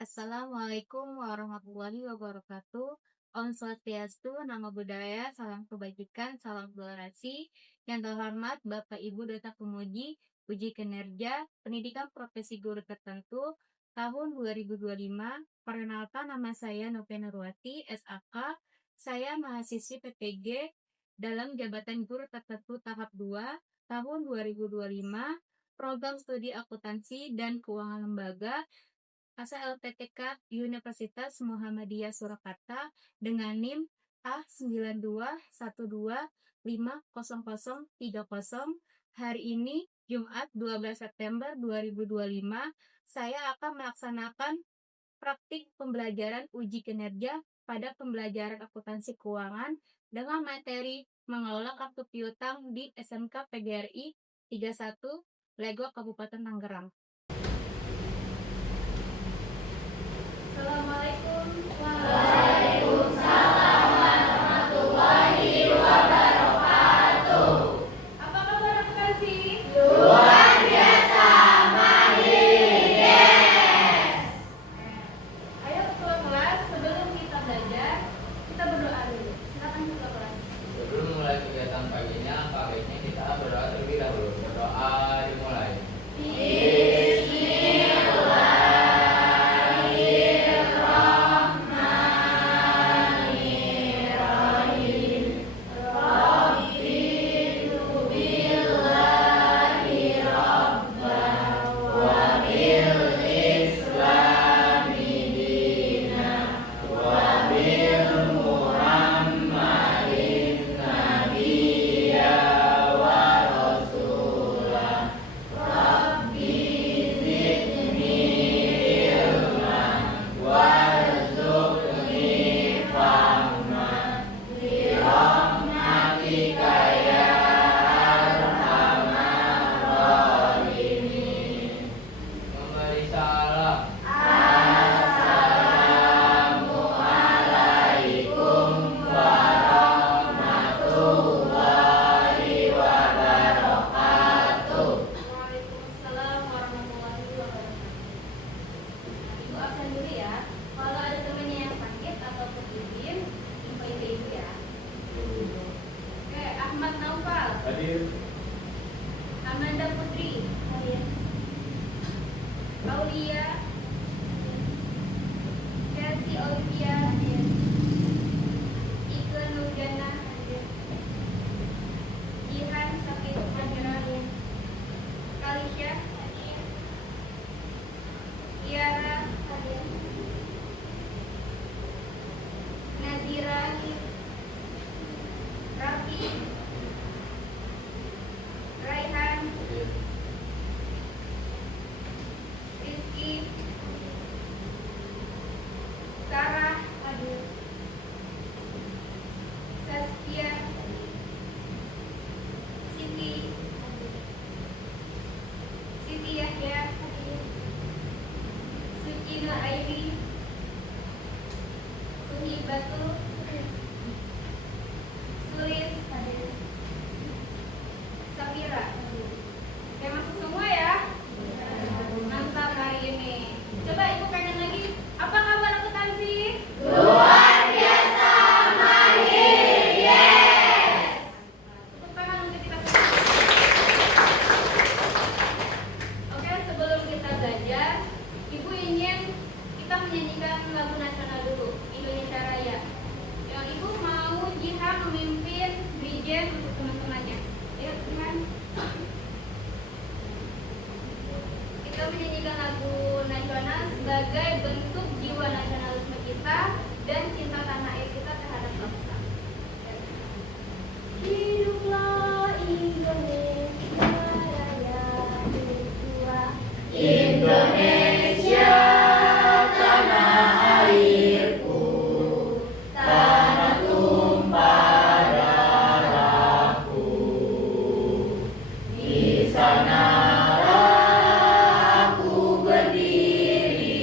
Assalamualaikum warahmatullahi wabarakatuh. Om Swastiastu, Namo Buddhaya, salam kebajikan, salam toleransi. Yang terhormat Bapak Ibu Duta Pemuji, Uji Kinerja, Pendidikan Profesi Guru Tertentu, tahun 2025. Perkenalkan, nama saya Novia Nurwati, SAK. Saya mahasiswi PPG dalam Jabatan Guru Tertentu tahap 2, tahun 2025, Program Studi Akuntansi dan Keuangan Lembaga, asal LPTK Universitas Muhammadiyah Surakarta dengan NIM A92125030. Hari ini Jumat 12 September 2025, saya akan melaksanakan praktik pembelajaran uji kinerja pada pembelajaran akuntansi keuangan dengan materi mengelola kartu piutang di SMK PGRI 31 Lego Kabupaten Tangerang. Assalamualaikum. Waalaikumsalam warahmatullahi wabarakatuh. Apa kabar akuntansi? Luar biasa, mahir, yes. Ayo ketua kelas, sebelum kita belajar, kita berdoa dulu. Silakan ketua kelas. Sebelum mulai kegiatan paginya, baiknya kita berdoa terlebih dahulu. Berdoa dimulai. Memberi salam. Assalamualaikum warahmatullahi wabarakatuh. Waalaikumsalam warahmatullahi wabarakatuh. Ibu absen dulu ya. Kalau ada temannya yang sakit ataupun izin, infoin ke ibu ya. Oke, Ahmad Naufal, Hadir. Amanda Putri, Aulia, Chelsea Olivia, Ike Nurjana, Jihan Sakit Fajra, Kalisha, Tiara, Nazira, Raffi, Raihan, Rizky, Sarah, Saskia, Siti, Siti Yahya, Suci Nur Aini, Suhi Batu, Sulis, Safira. Oke, masuk semua ya. Mantap hari ini. Coba ibu pengen lagi. Apa kabar akuntansi? Luar biasa, mahir, yes. Tepuk tangan untuk kita semua. Oke, sebelum kita belajar, ibu ingin kita menyanyikan lagu nasional dulu, Indonesia Raya. Yang ibu mau Jihan memimpin Brijen untuk teman-temannya. Ayo, Jihan. Kita menyanyikan lagu nasional sebagai bentuk jiwa nasionalisme kita dan cinta tanah air kita terhadap bangsa. Hiduplah Indonesia Raya tertua. Indonesia, tanah airku, tanah tumpah darahku. Di sanalah aku berdiri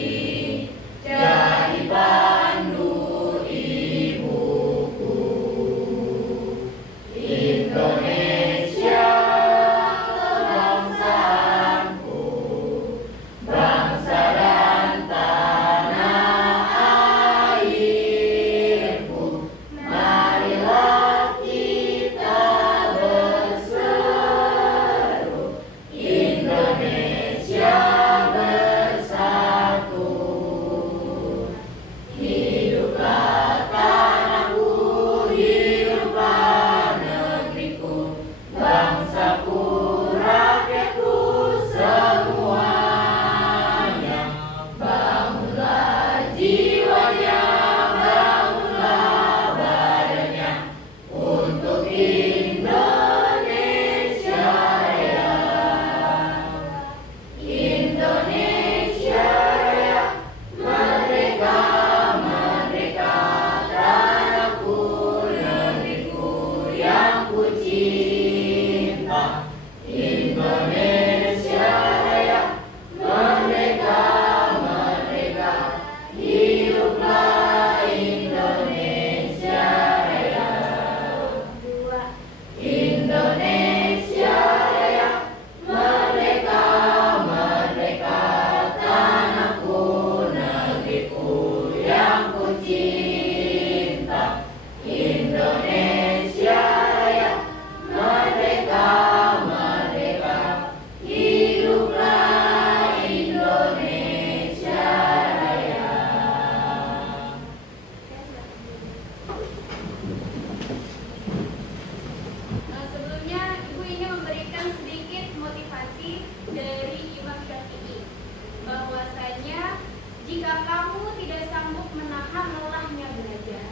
kamu tidak sanggup menahan lelahnya belajar,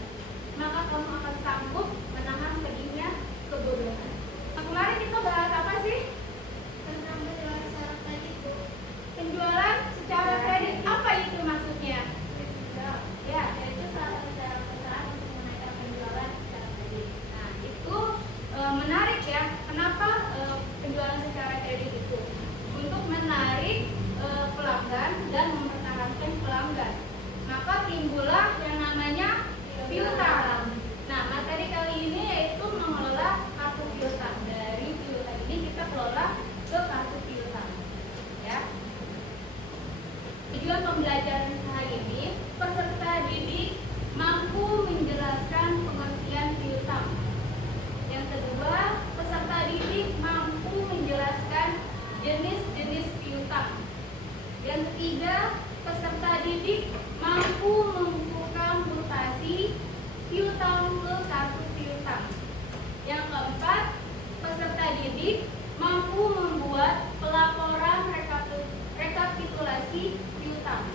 maka kamu akan sanggup menahan pedihnya kebodohan. Nah, kemarin kita bahas apa sih? Tentang penjualan secara kredit, Bu. Penjualan secara kredit. Apa itu maksudnya? Ya, yaitu salah satu cara perusahaan untuk menaikkan penjualan secara kredit. Nah, itu menarik ya. Kenapa penjualan secara kredit itu? Untuk menarik pelanggan dan mempertahankan pelanggan. Maka timbullah yang namanya piutang. Nah, materi kali ini yaitu mengelola kartu piutang. Dari piutang ini kita kelola ke kartu piutang. Ya. Tujuan pembelajaran hari ini, peserta didik mampu menjelaskan pengertian piutang. Yang kedua, peserta didik mampu menjelaskan jenis-jenis piutang. Yang ketiga, peserta didik mampu mengumpulkan mutasi piutang ke kartu piutang. Yang keempat, peserta didik mampu membuat pelaporan rekapitulasi piutang.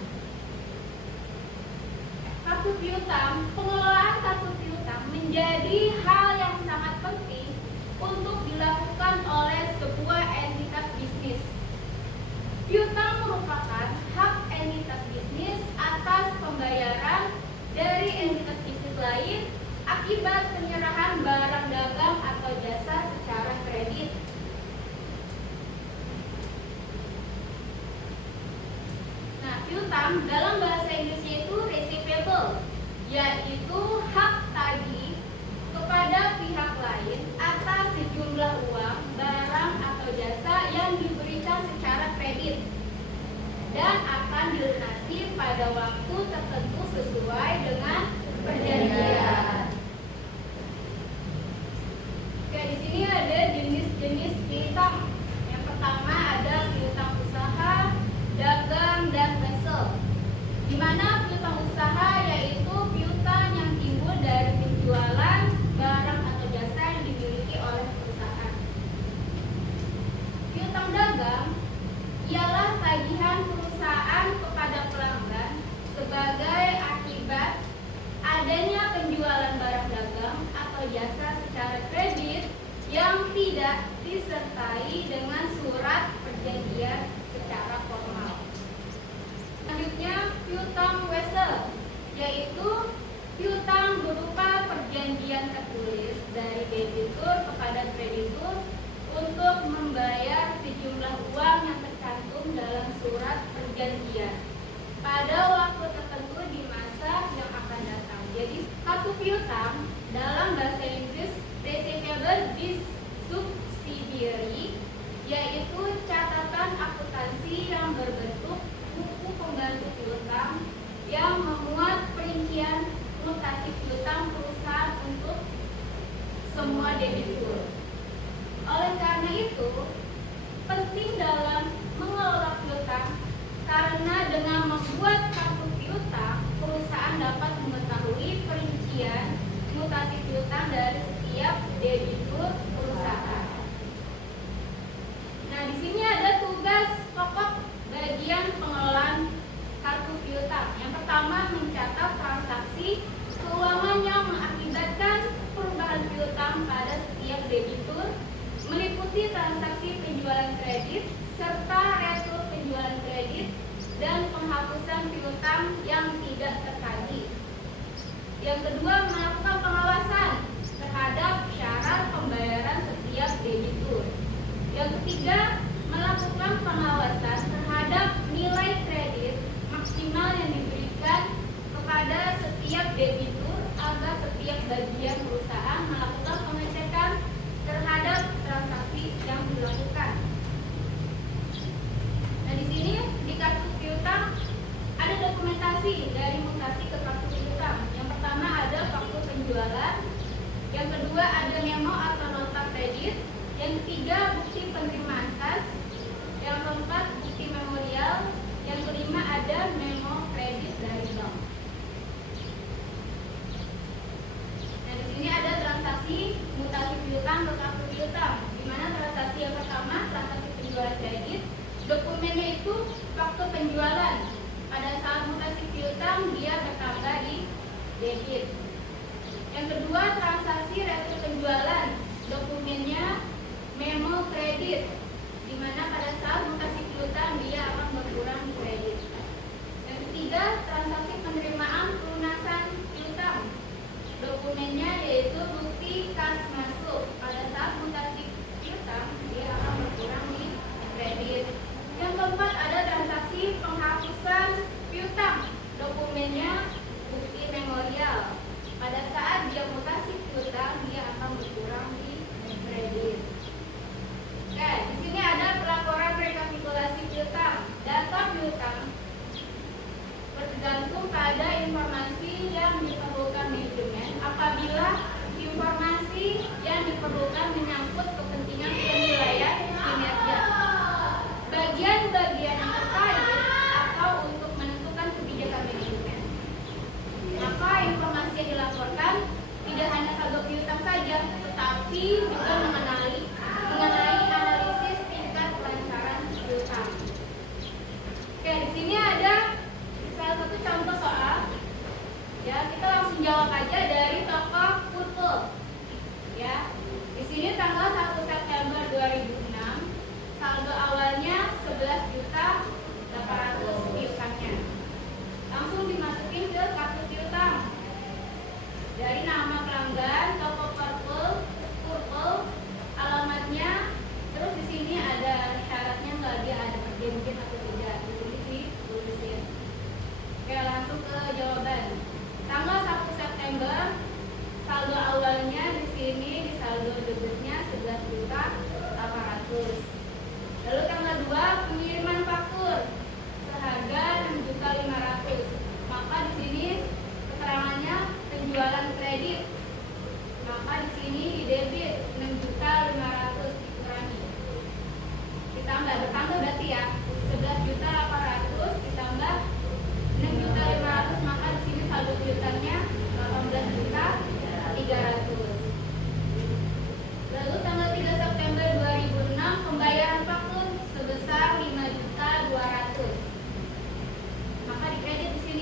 Kartu piutang, pengelolaan kartu piutang menjadi hal yang sangat penting untuk dilakukan oleh sebuah entitas bisnis. Piutang merupakan hak entitas bisnis atas pembayaran dari entitas bisnis lain akibat penyerahan barang dagang atau jasa secara kredit. Nah, piutang dalam bahasa Inggrisnya itu receivable, yaitu hak tagih kepada pihak lain atas sejumlah uang, barang atau jasa yang diberikan secara kredit dan akan dilunasi pada waktu tertentu sesuai dengan perjanjian. Oke, di sini ada jenis-jenis piutang. Yang pertama ada piutang usaha, dagang, dan wesel. Di mana piutang usaha yaitu piutang yang timbul dari penjualan barang atau jasa yang dimiliki oleh perusahaan. Piutang dagang ialah tagihan perusahaan kepada pelanggan sebagai akibat adanya penjualan barang dagang atau jasa secara kredit yang tidak disertai dengan surat perjanjian secara formal. Selanjutnya, piutang wesel, yaitu piutang berupa perjanjian tertulis dari debitur kepada kreditur untuk membayar sejumlah uang yang tercantum dalam surat perjanjian pada waktu tertentu di masa yang akan datang. Jadi, kartu piutang dalam bahasa Inggris receivable subsidiary, yaitu catatan akuntansi yang berbentuk buku pembantu piutang yang memuat perincian mutasi piutang perusahaan untuk semua debitur. Oleh karena itu, penting dalam mengelola piutang karena dengan membuat kartu piutang, perusahaan dapat mengetahui perincian mutasi piutang dari setiap debitur perusahaan. Nah, di sini ada tugas pokok bagian pengelolaan kartu piutang. Yang pertama, mencatat transaksi keuangan yang mengakibatkan perubahan piutang pada setiap debitur, meliputi transaksi penjualan kredit serta retur penjualan kredit dan penghapusan piutang yang tidak tertagih. Yang kedua, melakukan pengawasan terhadap syarat pembayaran setiap debitur. Yang ketiga, melakukan pengawasan terhadap nilai kredit maksimal yang diberikan kepada setiap debitur agar setiap bagian perusahaan melakukan pengecekan terhadap transaksi yang dilakukan. Nah, di sini di kartu piutang ada dokumentasi dari mutasi ke kartu piutang. Yang pertama ada faktur penjualan, yang kedua ada memo atau nota kredit, yang ketiga bukti penerimaan kas, yang keempat bukti memorial, yang kelima ada memo kredit dari bank. Nah, di sini ada transaksi mutasi piutang ke kartu piutang, di mana transaksi yang pertama transaksi penjualan kredit, dokumennya itu faktur penjualan. Pada saat mutasi piutang kedua, transaksi retur penjualan. Dokumennya memo kredit, di mana pada saat mutasi piutang dia akan berkurang di kredit. Yang ketiga, transaksi penerimaan pelunasan piutang. Dokumennya yaitu bukti kas masuk. Pada saat mutasi piutang dia akan berkurang di kredit. Yang keempat, ada transaksi penghapusan piutang. Dokumennya bukti memorial. Pada saat dia mutasi piutang dia akan berkurang di kredit. Oke, di sini ada pelaporan rekapitulasi piutang. Data piutang bergantung pada informasi yang diperlukan manajemen apabila informasi yang diperlukan menyangkut kepentingan penilaian kinerja, bagian-bagian yang terkait atau untuk menentukan kebijakan manajemen. Maka informasi yang dilaporkan tidak hanya saldo piutang saja, tetapi juga mengenai analisis tingkat kelancaran piutang. Oke, di sini ada salah satu contoh soal. Ya, kita langsung jawab aja dari tokoh Purple. Ya, di sini tanggal 1 September 2006, saldo awalnya 11.800.000 piutangnya. Langsung dimasukin ke kartu piutang. Dari nama pelanggan, toko Purple, alamatnya, terus di sini ada syaratnya nggak, dia ada perjanjian atau tidak. Di sini ditulisin. Oke, langsung ke jawaban. Tanggal 1 September, saldo awalnya di sini di saldo debitnya 11.800.000. Lalu tanggal 2, pengiriman faktur seharga 6.500.000. Maka di sini keterangannya penjualan kredit. Maka di sini di debit 6.500.000 dikurangi. Ditambah bertambah berarti ya 11.800.000 ditambah 6.500.000, maka di sini saldo piutangnya 18.300.000. Lalu tanggal 3 September 2006, pembayaran faktur sebesar 5.200.000. Maka di kredit di sini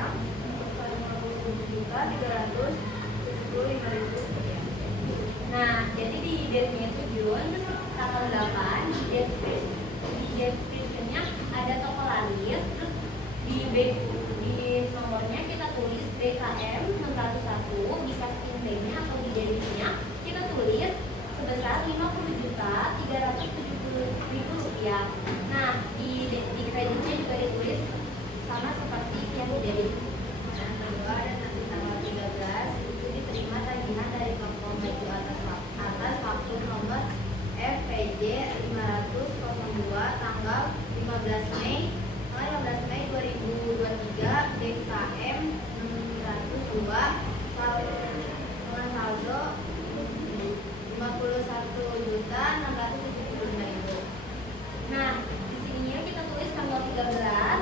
Rp57.375.000. Nah, jadi di date-nya itu Jun, tanggal 8, di description-nya ada toko laris, terus di nomornya kita tulis BKM 601, di casting pay-nya atau di debitnya kita tulis sebesar Rp50.370.000. Nah, di kreditnya juga ditulis sama seperti yang di debit. Yang kedua ada nanti tanggal 13 itu diterima tagihan dari toko baju atas waktu nomor FPJ 50002 tanggal 15 Mei 2023 DKM 602 dengan saldo Rp51.675.000. Nah, di sininya kita tulis tanggal 13.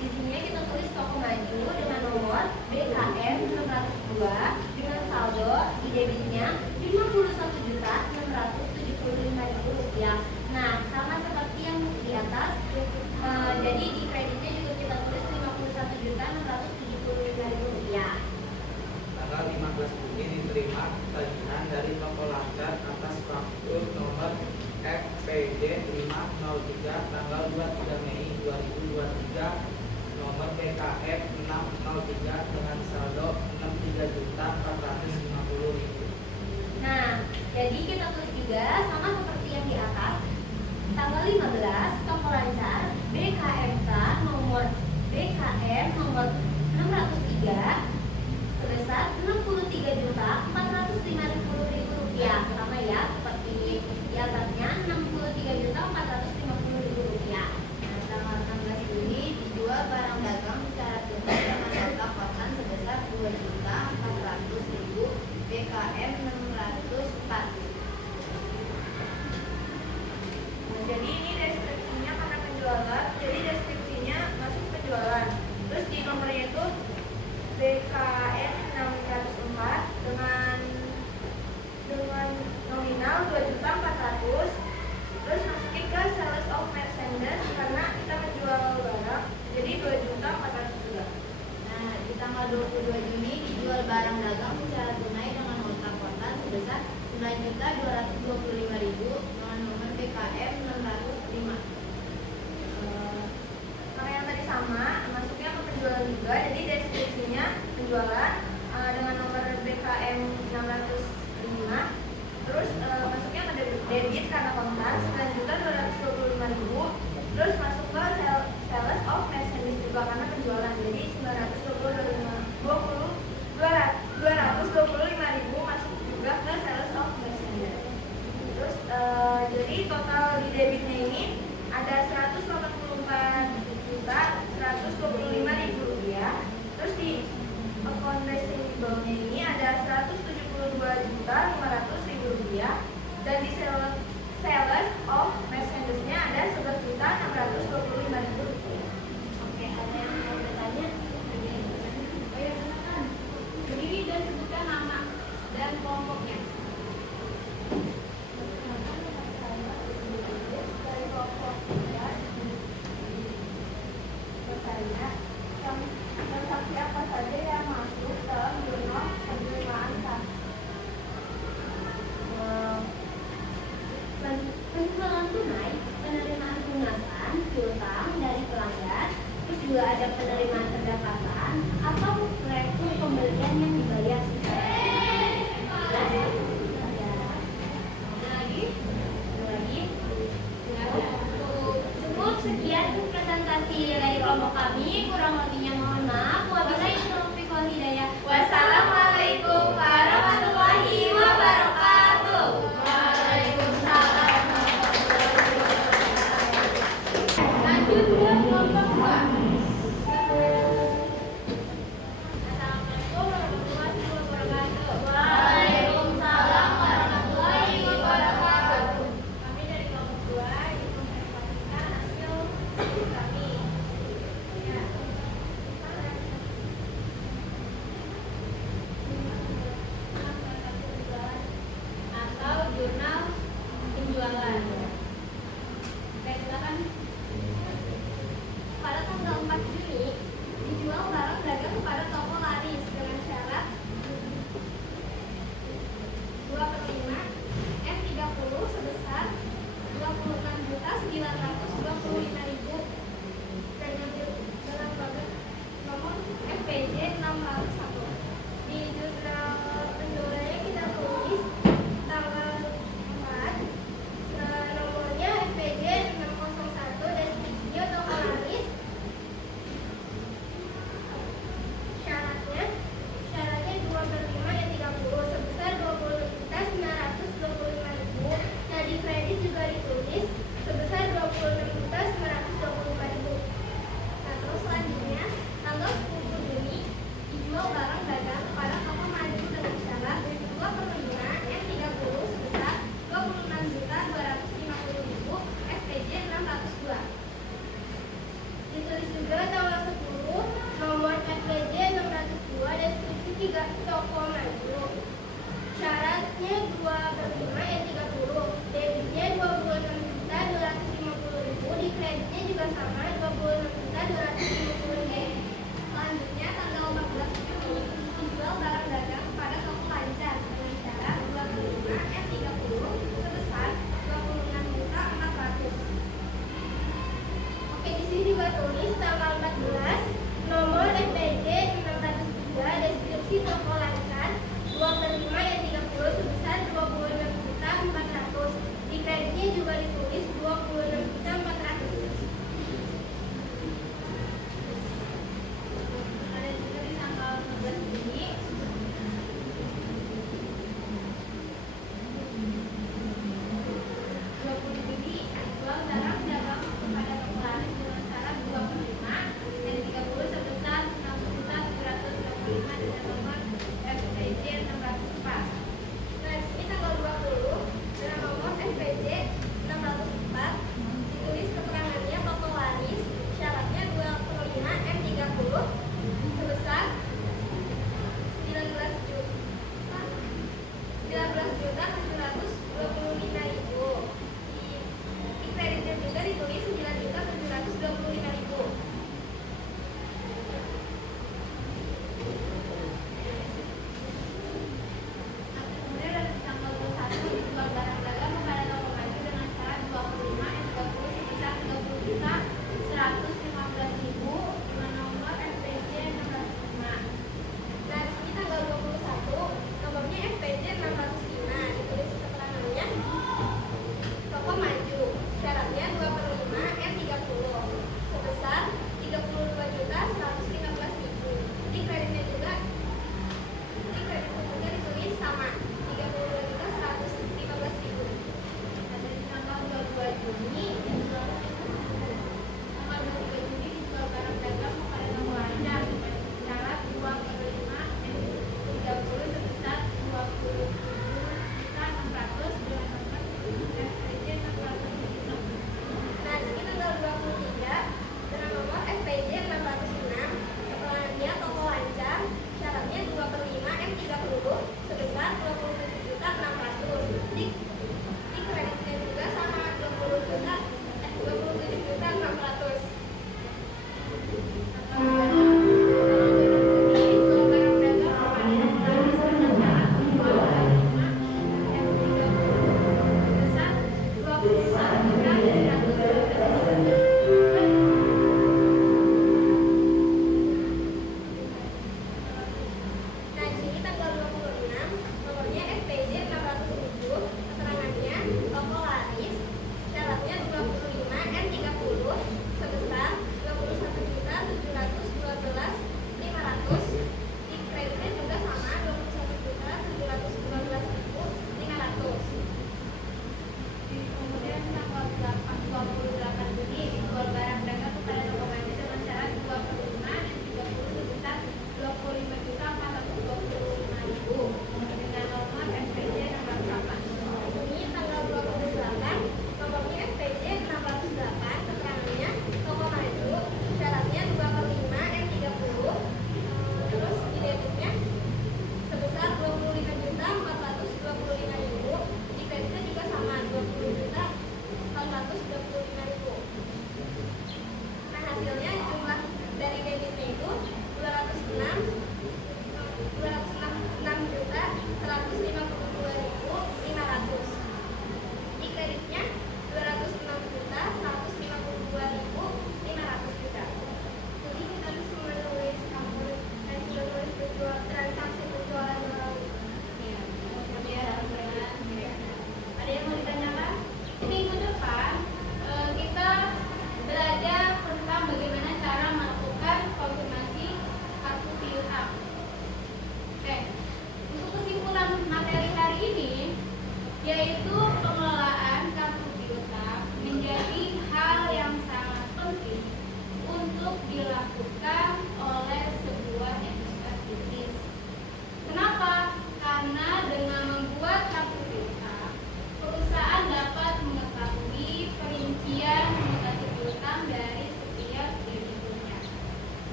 Di sininya kita tulis toko baju dengan nomor BKM 602 dengan saldo di debitnya Rp51.675.000. Nah, sama seperti yang di atas. Jadi di kreditnya juga kita tulis Rp51.675.000. Tanggal 15 Juni diterima tagihan dari toko lancar atas faktur nomor FPD 503 tanggal 23 Mei 2023 nomor PKF 603 dengan saldo Rp63.450.000. Nah, jadi kita tulis juga sama seperti yang di atas. Tanggal 15 toko lancar BKMK nomor 603 sebesar Rp63.450.000. Sama ya seperti di atasnya Rp63.450.000. Nah, tanggal 16 Juni dijual barang dagang secara tunai dengan nota kosan sebesar Rp2.400.000 BKM 604. Nah, jadi ini deskripsinya karena penjualan, jadi deskripsinya masuk penjualan. Terus di nomornya itu BKM 604 dengan nominal 2.400.000. Terus masukin ke sales of merchandise karena kita menjual barang, jadi 2.400.000 juga. Nah, di tanggal 22 Juni dijual barang dagang secara tunai dengan nota kosan sebesar Rp9.225.000 dengan nomor BKM 605. Karena yang tadi sama, masuknya ke penjualan juga, jadi deskripsinya penjualan,